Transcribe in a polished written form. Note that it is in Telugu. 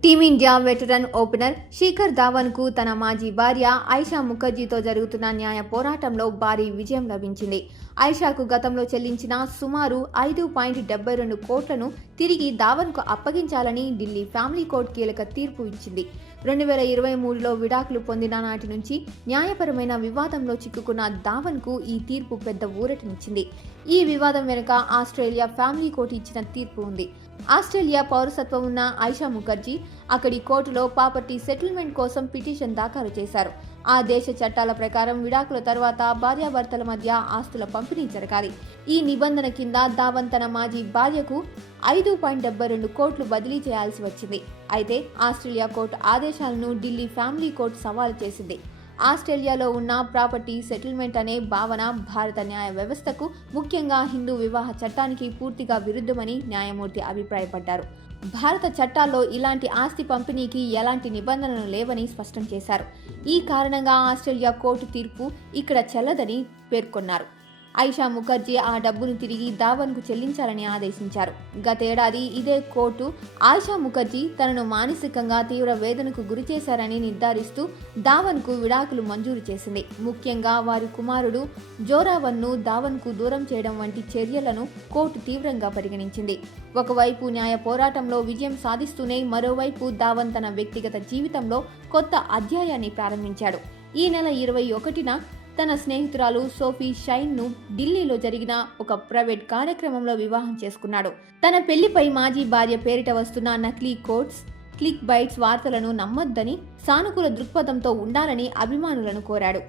టీమిండియా వెటరన్ ఓపెనర్ శిఖర్ ధావన్కు తన మాజీ భార్య ఆయిషా ముఖర్జీతో జరుగుతున్న న్యాయ పోరాటంలో భారీ విజయం లభించింది. ఆయిషాకు గతంలో చెల్లించిన సుమారు 5.72 కోట్లను తిరిగి ధావన్కు అప్పగించాలని ఢిల్లీ ఫ్యామిలీ కోర్టు కీలక తీర్పు ఇచ్చింది. 2023లో విడాకులు పొందిన నాటి నుంచి న్యాయపరమైన వివాదంలో చిక్కుకున్న ధావన్కు ఈ తీర్పు పెద్ద ఊరటనిచ్చింది. ఈ వివాదం వెనుక ఆస్ట్రేలియా ఫ్యామిలీ కోర్టు ఇచ్చిన తీర్పు ఉంది. ఆస్ట్రేలియా పౌరసత్వం ఉన్న ఆయిషా ముఖర్జీ అక్కడి కోర్టులో ప్రాపర్టీ సెటిల్మెంట్ కోసం పిటిషన్ దాఖలు చేశారు. ఆ దేశ చట్టాల ప్రకారం విడాకుల తర్వాత భార్యాభర్తల మధ్య ఆస్తుల పంపిణీ జరగాలి. ఈ నిబంధన కింద ధావన్ తన మాజీ భార్యకు 5.72 కోట్లు బదిలీ చేయాల్సి వచ్చింది. అయితే ఆస్ట్రేలియా కోర్టు ఆదేశాలను ఢిల్లీ ఫ్యామిలీ కోర్టు సవాలు చేసింది. ఆస్ట్రేలియాలో ఉన్న ప్రాపర్టీ సెటిల్మెంట్ అనే భావన భారత న్యాయ వ్యవస్థకు, ముఖ్యంగా హిందూ వివాహ చట్టానికి పూర్తిగా విరుద్ధమని న్యాయమూర్తి అభిప్రాయపడ్డారు. భారత చట్టాల్లో ఇలాంటి ఆస్తి పంపిణీకి ఎలాంటి నిబంధనలు లేవని స్పష్టం చేశారు. ఈ కారణంగా ఆస్ట్రేలియా కోర్టు తీర్పు ఇక్కడ చెల్లదని పేర్కొన్నారు. ఆయిషా ముఖర్జీ ఆ డబ్బును తిరిగి ధావన్కు చెల్లించాలని ఆదేశించారు. గతేడాది ఇదే కోర్టు ఆయిషా ముఖర్జీ తనను మానసికంగా తీవ్ర వేదనకు గురిచేశారని నిర్ధారిస్తూ ధావన్కు విడాకులు మంజూరు చేసింది. ముఖ్యంగా వారి కుమారుడు జోరావన్ను ధావన్కు దూరం చేయడం వంటి చర్యలను కోర్టు తీవ్రంగా పరిగణించింది. ఒకవైపు న్యాయ పోరాటంలో విజయం సాధిస్తూనే మరోవైపు ధావన్ తన వ్యక్తిగత జీవితంలో కొత్త అధ్యాయాన్ని ప్రారంభించాడు. ఈ నెల 21న తన స్నేహితురాలు సోఫీ షైన్ను ఢిల్లీలో జరిగిన ఒక ప్రైవేట్ కార్యక్రమంలో వివాహం చేసుకున్నాడు. తన పెళ్లిపై మాజీ భార్య పేరిట వస్తున్న నకిలీ కోట్స్, క్లిక్ బైట్స్ వార్తలను నమ్మొద్దని, సానుకూల దృక్పథంతో ఉండాలని అభిమానులను కోరాడు.